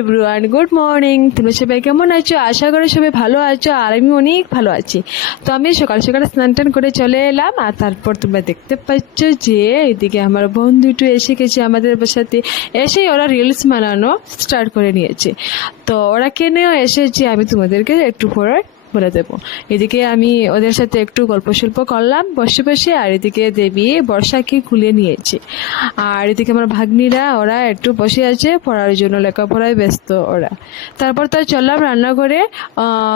Everyone good morning তোমরা সবাই কেমন আছো? আশা করি সবাই ভালো আছো, আর আমি অনেক ভালো আছি। তো আমি সকাল সকাল স্নান টান করে চলে এলাম, আর তারপর তোমরা দেখতে পাচ্ছ যে এদিকে আমার বন্ধুটু এসে গেছে আমাদের সাথে এসেই ওরা রিলস বানানো স্টার্ট করে নিয়েছে। তো ওরা কেনেও এসেছি আমি তোমাদেরকে একটু পরে বলে দেবো। এদিকে আমি ওদের সাথে একটু গল্প সল্প করলাম, বসে বসে, আর এদিকে দেবী বর্ষাকে খুলে নিয়েছে। আর এদিকে আমার ভাগ্নিরা, ওরা একটু বসে আছে, পড়ার জন্য লেখাপড়ায় ব্যস্ত ওরা। তারপর তো চললাম রান্নাঘরে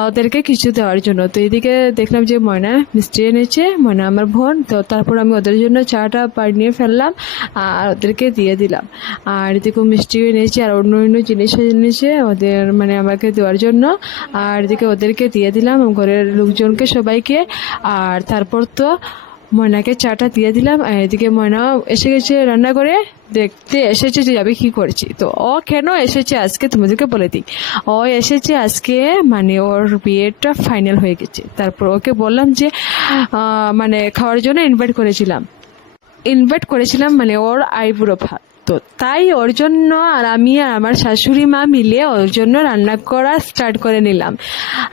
ওদেরকে কিছু দেওয়ার জন্য। তো এদিকে দেখলাম যে ময়না মিষ্টি এনেছে, ময়না আমার বোন, তো তারপর আমি ওদের জন্য চাটা বানিয়ে ফেললাম, আর ওদেরকে দিয়ে দিলাম। আর এদিকে মিষ্টিও এনেছে, আর অন্য অন্য জিনিস এনেছে, ওদের মানে আমাকে দেওয়ার জন্য। আর এদিকে ওদেরকে দিয়ে দিলাম। ঘরের লোকজনকে সবাইকে, আর তারপর তো ময়নাকে চাটা দিয়ে দিলাম, আর এদিকে ময়না এসে গেছে রান্না করে দেখতে এসেছে যে আমি কি করছি। তো ও কেন এসেছে আজকে তোমাদেরকে বলে দিই। ও এসেছে আজকে মানে ওর বিয়েটা ফাইনাল হয়ে গেছে। তারপর ওকে বললাম যে মানে খাওয়ার জন্য ইনভাইট করেছিলাম। ইনভাইট করেছিলাম মানে ওর আইবুড়ো ভাত। তো তাই ওর জন্য আর আমি আর আমার শাশুড়ি মা মিলে ওর জন্য রান্না করা স্টার্ট করে নিলাম।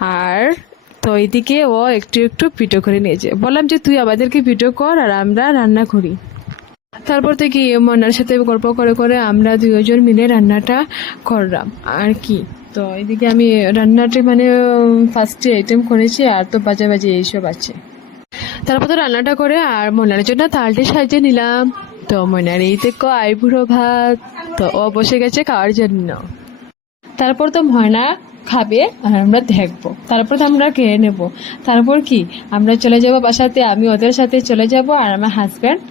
আর তো এইদিকে ও একটু একটু পিঠো করে নিয়েছে। বললাম যে, তুই আমাদেরকে পিঠো কর আর আমরা রান্না করি। তারপর থেকে মনার সাথে গল্প করে করে আমরা দুজন মিলে রান্নাটা করলাম। আর কি? তো এদিকে আমি রান্নাটা মানে ফার্স্টে আইটেম করেছি আর তো বাজে বাজে এইসব আছে। তারপর তো রান্নাটা করে আর মনার জন্য তালটি সাজিয়ে নিলাম। তো মনার এই দেখো আইবুড়ো ভাত, তো ও বসে গেছে খাওয়ার জন্য। তারপর তো ময়না খাবে আর আমরা দেখব। তারপর তো আমরা খেয়ে নেব। তারপর কি? আমরা চলে যাব বাসাতে, আমি ওদের সাথে চলে যাব আর আমার হাজব্যান্ড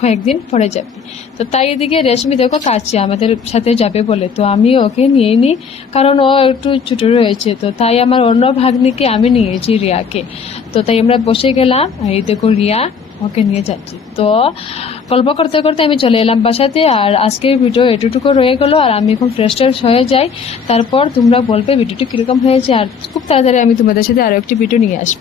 কয়েকদিন পরে যাবে। তো তাই এদিকে রেশমি দেখো কাছে আমাদের সাথে যাবে বলে। তো আমি ওকে নিয়ে নিই, কারণ ও একটু ছোটো রয়েছে। তো তাই আমার অন্য ভাগ্নিকে আমি নিয়েছি রিয়াকে। তো তাই আমরা বসে গেলাম, এই দেখো রিয়া ওকে নিয়ে যাচ্ছি। তো গল্প করতে করতে আমি চলে এলাম বাসাতে আর আজকের ভিডিও এটুটুকু রয়ে গেলো আর আমি এখন ফ্রেশ ট্রেশ হয়ে যাই। তারপর তোমরা বলবে ভিডিওটি কীরকম হয়েছে আর খুব তাড়াতাড়ি আমি তোমাদের সাথে আরও একটি ভিডিও নিয়ে আসব।